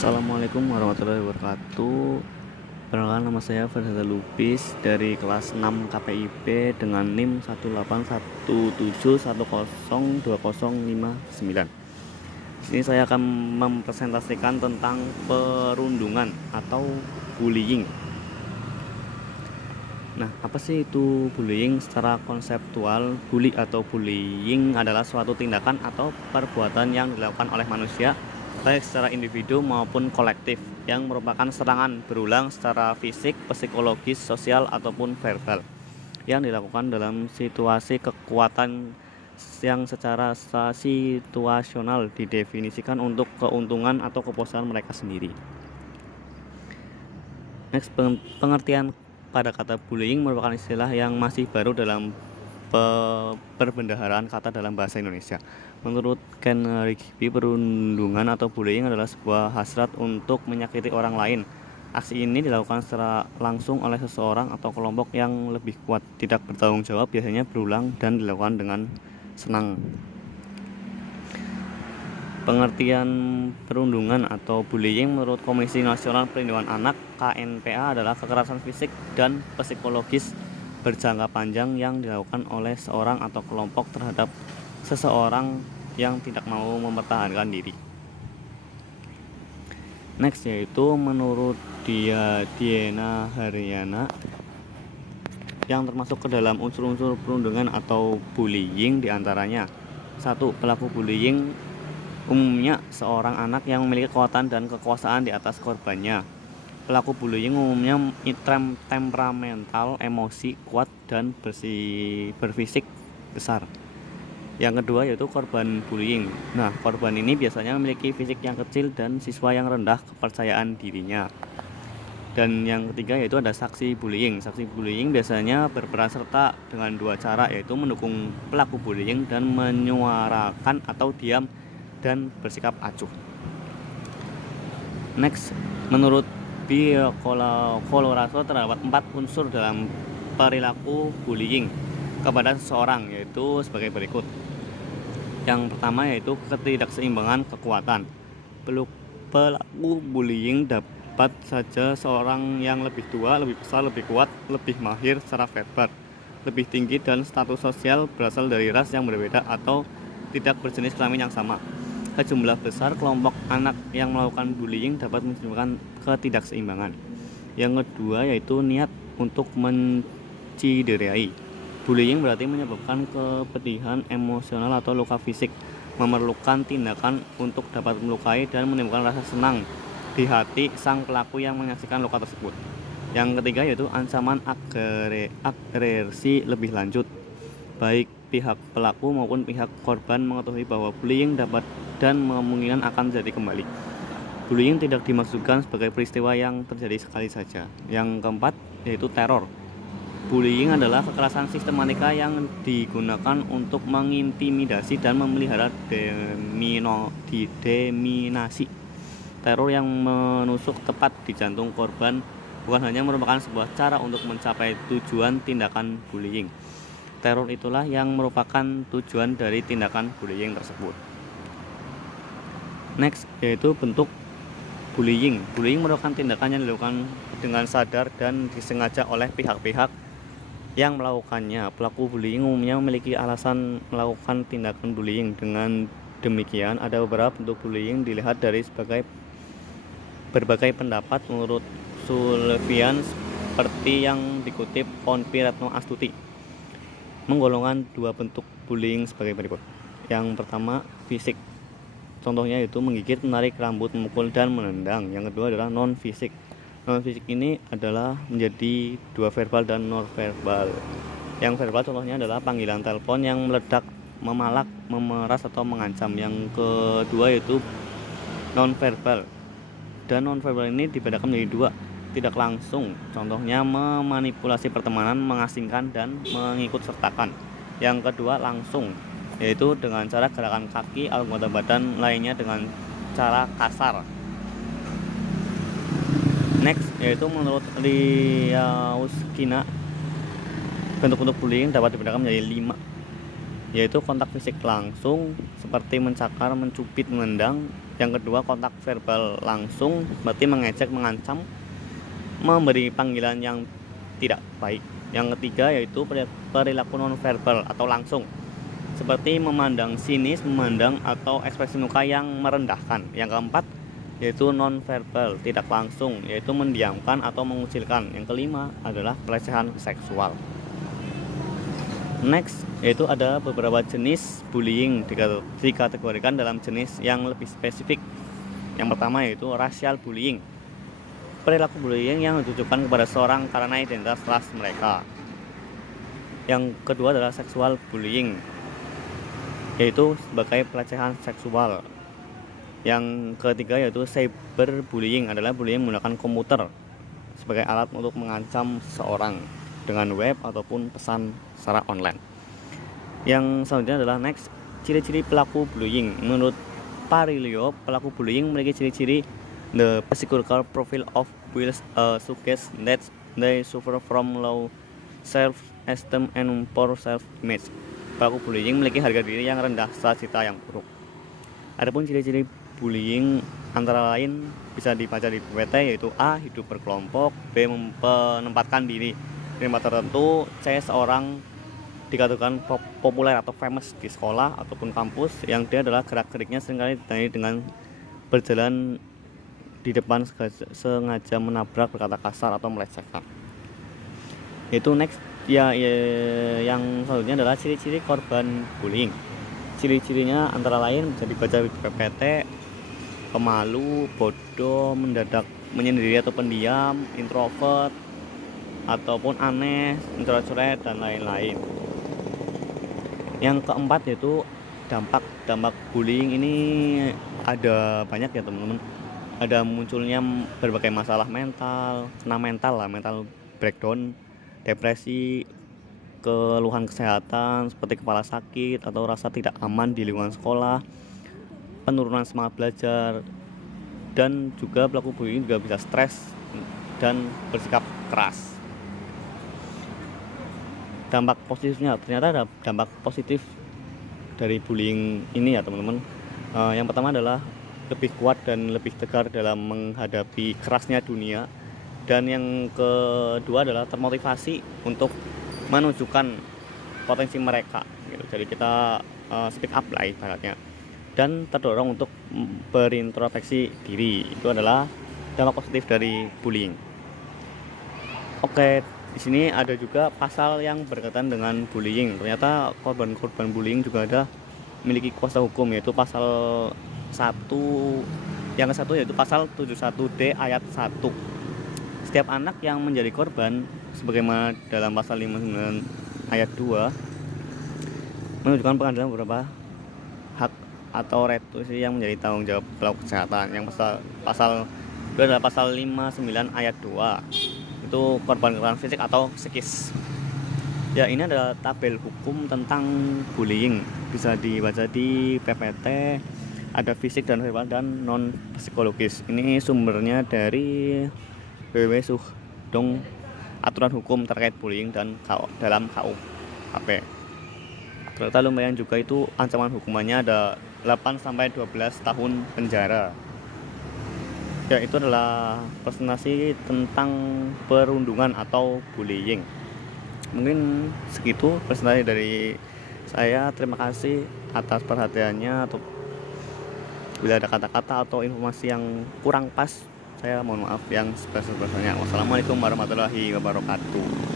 Assalamualaikum warahmatullahi wabarakatuh. Perkenalkan, nama saya Ferdinand Lubis dari kelas 6 KPIP dengan NIM 18171010209. Di sini saya akan mempresentasikan tentang perundungan atau bullying. Nah, apa sih itu bullying? Secara konseptual, bully atau bullying adalah suatu tindakan atau perbuatan yang dilakukan oleh manusia, baik secara individu maupun kolektif, yang merupakan serangan berulang secara fisik, psikologis, sosial, ataupun verbal, yang dilakukan dalam situasi kekuatan yang secara situasional didefinisikan untuk keuntungan atau kepuasan mereka sendiri. Next, pengertian pada kata bullying merupakan istilah yang masih baru dalam perbendaharaan kata dalam bahasa Indonesia. Menurut Ken Rigby, perundungan atau bullying adalah sebuah hasrat untuk menyakiti orang lain. Aksi ini dilakukan secara langsung oleh seseorang atau kelompok yang lebih kuat, tidak bertanggung jawab, biasanya berulang dan dilakukan dengan senang. Pengertian perundungan atau bullying menurut Komisi Nasional Perlindungan Anak (KNPA) adalah kekerasan fisik dan psikologis berjangka panjang yang dilakukan oleh seorang atau kelompok terhadap seseorang yang tidak mau mempertahankan diri. Next, yaitu menurut Diana Haryana, yang termasuk ke dalam unsur-unsur perundungan atau bullying diantaranya: 1. Pelaku bullying umumnya seorang anak yang memiliki kekuatan dan kekuasaan di atas korbannya. Pelaku bullying umumnya temperamental, emosi kuat, dan berfisik besar. Yang kedua yaitu korban bullying. Nah, korban ini biasanya memiliki fisik yang kecil dan siswa yang rendah kepercayaan dirinya. Dan yang ketiga yaitu ada saksi bullying. Saksi bullying biasanya berperan serta dengan dua cara, yaitu mendukung pelaku bullying dan menyuarakan atau diam dan bersikap acuh. Next, menurut Biokoloraso terdapat 4 unsur dalam perilaku bullying kepada seseorang, yaitu sebagai berikut. Yang pertama yaitu ketidakseimbangan kekuatan. Pelaku bullying dapat saja seorang yang lebih tua, lebih besar, lebih kuat, lebih mahir secara verbal, lebih tinggi, dan status sosial berasal dari ras yang berbeda atau tidak berjenis kelamin yang sama. Jumlah besar kelompok anak yang melakukan bullying dapat menyebabkan ketidakseimbangan. Yang kedua yaitu niat untuk menciderai. Bullying berarti menyebabkan kepedihan emosional atau luka fisik, memerlukan tindakan untuk dapat melukai dan menimbulkan rasa senang di hati sang pelaku yang menyaksikan luka tersebut. Yang ketiga yaitu ancaman agresi lebih lanjut. Baik pihak pelaku maupun pihak korban mengetahui bahwa bullying dapat dan kemungkinan akan terjadi kembali. Bullying tidak dimaksudkan sebagai peristiwa yang terjadi sekali saja. Yang keempat yaitu teror. Bullying adalah kekerasan sistematika yang digunakan untuk mengintimidasi dan memelihara dominasi. Teror yang menusuk tepat di jantung korban bukan hanya merupakan sebuah cara untuk mencapai tujuan tindakan bullying. Teror itulah yang merupakan tujuan dari tindakan bullying tersebut. Next, yaitu bentuk bullying. Bullying merupakan tindakan yang dilakukan dengan sadar dan disengaja oleh pihak-pihak yang melakukannya. Pelaku bullying umumnya memiliki alasan melakukan tindakan bullying. Dengan demikian, ada beberapa bentuk bullying dilihat dari berbagai pendapat. Menurut Sullivan, seperti yang dikutip Ponpi Retno Astuti, menggolongkan 2 bentuk bullying sebagai berikut. Yang pertama, fisik. Contohnya yaitu menggigit, menarik rambut, memukul, dan menendang. Yang kedua adalah non-fisik. Non-fisik ini adalah menjadi 2 verbal dan non-verbal. Yang verbal contohnya adalah panggilan telepon yang meledak, memalak, memeras, atau mengancam. Yang kedua yaitu non-verbal. Dan non-verbal ini dibedakan menjadi 2. Tidak langsung, contohnya memanipulasi pertemanan, mengasingkan, dan mengikut sertakan. Yang kedua langsung, yaitu dengan cara gerakan kaki, anggota badan lainnya dengan cara kasar. Next, yaitu menurut Liauskina, bentuk-bentuk bullying dapat dibedakan menjadi 5, yaitu kontak fisik langsung seperti mencakar, mencubit, menendang. Yang kedua, kontak verbal langsung berarti mengejek, mengancam, memberi panggilan yang tidak baik. Yang ketiga yaitu perilaku nonverbal atau langsung, seperti memandang sinis, memandang, atau ekspresi muka yang merendahkan. Yang keempat yaitu nonverbal tidak langsung, yaitu mendiamkan atau mengucilkan. Yang kelima adalah pelecehan seksual. Next, yaitu ada beberapa jenis bullying dikategorikan dalam jenis yang lebih spesifik. Yang pertama yaitu racial bullying, perilaku bullying yang ditujukan kepada seorang karena identitas ras mereka. Yang kedua adalah sexual bullying, yaitu sebagai pelecehan seksual. Yang ketiga yaitu cyberbullying, adalah bullying menggunakan komputer sebagai alat untuk mengancam seseorang dengan web ataupun pesan secara online. Yang selanjutnya adalah next, ciri-ciri pelaku bullying. Menurut Parilio, pelaku bullying memiliki ciri-ciri: the psychological profile of bullies suggests that they suffer from low self-esteem and poor self-image. Pelaku bullying memiliki harga diri yang rendah serta cita yang buruk. Adapun ciri-ciri bullying antara lain bisa dibaca di PPT, yaitu A. hidup berkelompok, B. menempatkan diri di tempat tertentu, C. seorang dikatakan populer atau famous di sekolah ataupun kampus. Yang D adalah gerak-geriknya seringkali ditandai dengan berjalan di depan sengaja menabrak, berkata kasar, atau melecehkan. Itu next yang selanjutnya adalah ciri-ciri korban bullying. Ciri-cirinya antara lain bisa dibaca di PPT: pemalu, bodoh, mendadak menyendiri atau pendiam, introvert, ataupun aneh, mencoret-coret, dan lain-lain. Yang keempat yaitu dampak bullying. Ini ada banyak ya teman-teman. Ada munculnya berbagai masalah mental, mental breakdown, depresi, keluhan kesehatan seperti kepala sakit atau rasa tidak aman di lingkungan sekolah, penurunan semangat belajar, dan juga pelaku bullying juga bisa stres dan bersikap keras. Dampak positifnya, ternyata ada dampak positif dari bullying ini ya teman-teman. Yang pertama adalah lebih kuat dan lebih tegar dalam menghadapi kerasnya dunia. Dan yang kedua adalah termotivasi untuk menunjukkan potensi mereka gitu. Jadi kita speak up lah ibaratnya, dan terdorong untuk berintrospeksi diri. Itu adalah dampak positif dari bullying. Oke, di sini ada juga pasal yang berkaitan dengan bullying. Ternyata korban-korban bullying juga ada memiliki kuasa hukum, yaitu pasal 1. Yang ke-1 yaitu pasal 71D ayat 1. Setiap anak yang menjadi korban sebagaimana dalam pasal 59 ayat 2 menunjukkan pengadilan beberapa hak atau restitusi yang menjadi tanggung jawab pelaku kesehatan. Yang pasal itu adalah pasal 59 ayat 2, itu korban kekerasan fisik atau psikis. Ya, ini adalah tabel hukum tentang bullying, bisa dibaca di PPT. Ada fisik dan verbal dan non psikologis. Ini sumbernya dari www.suhdong aturan hukum terkait bullying dan dalam KUHP. Ternyata lumayan juga, itu ancaman hukumannya ada 8-12 tahun penjara. Ya, itu adalah presentasi tentang perundungan atau bullying. Mungkin segitu presentasi dari saya. Terima kasih atas perhatiannya. Atau bila ada kata-kata atau informasi yang kurang pas, saya mohon maaf yang sebesar-besarnya. Wassalamualaikum warahmatullahi wabarakatuh.